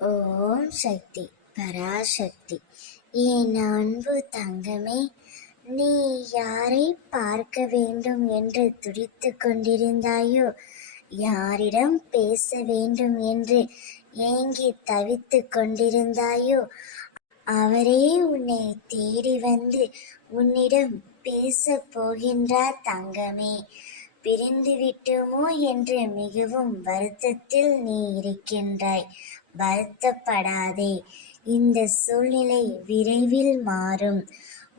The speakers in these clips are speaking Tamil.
ஓம் சக்தி பராசக்தி. என் அன்பு தங்கமே, நீ யாரை பார்க்க வேண்டும் என்று துடித்து கொண்டிருந்தாயோ, யாரிடம் பேச வேண்டும் என்று ஏங்கி தவித்து கொண்டிருந்தாயோ, அவரே உன்னை தேடி வந்து உன்னிடம் பேச போகின்றார் தங்கமே. பிரிந்து விட்டோமோ என்று மிகவும் வருத்தத்தில் நீ இருக்கின்றாய். வருத்தப்படாதே, இந்த சூழ்நிலை விரைவில் மாறும்.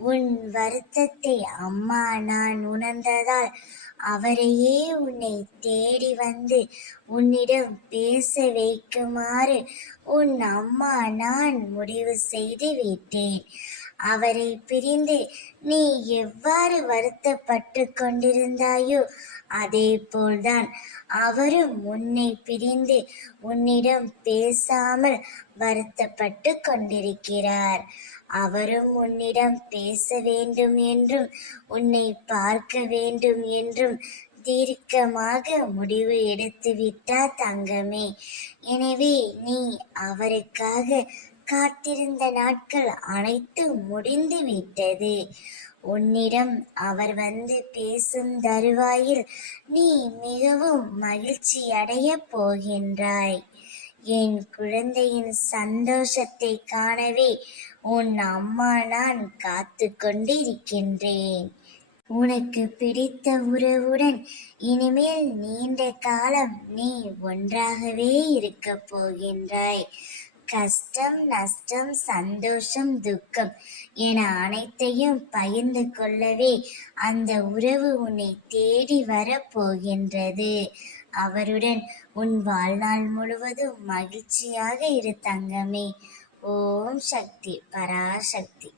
உன் வருத்தத்தை அம்மா நான் உணர்ந்ததால் அவரையே உன்னை தேடி வந்து உன்னிடம் பேச வைக்குமாறு உன் அம்மா நான் முடிவு செய்து விட்டேன். அவரை பிரிந்து நீ எவ்வாறு வருத்தப்பட்டு கொண்டிருந்தாயோ அதே போல்தான் அவரும் உன்னை பிரிந்து உன்னிடம் பேசாமல் வருத்தப்பட்டு கொண்டிருக்கிறார். அவரும் உன்னிடம் பேச வேண்டும் என்றும் உன்னை பார்க்க வேண்டும் என்றும் தீர்க்கமாக முடிவு எடுத்து விட்டார் தங்கமே. எனவே நீ அவருக்காக காத்திருந்த நாட்கள் அனைத்தும் முடிந்து விட்டது. உன்னிடம் அவர் வந்து பேசும் தருவாயில் நீ மிகவும் மகிழ்ச்சி அடைய போகின்றாய். என் குழந்தையின் சந்தோஷத்தை காணவே உன் அம்மா நான் காத்து கொண்டிருக்கின்றேன். உனக்கு பிடித்த உறவுடன் இனிமேல் நீண்ட காலம் நீ ஒன்றாகவே இருக்க போகின்றாய். கஷ்டம், நஷ்டம், சந்தோஷம், துக்கம் என அனைத்தையும் பகிர்ந்து கொள்ளவே அந்த உறவு உன்னை தேடி வர போகின்றது. அவருடன் உன் வாழ்நாள் முழுவதும் மகிழ்ச்சியாக இரு தங்கமே. ஓம் சக்தி பராசக்தி.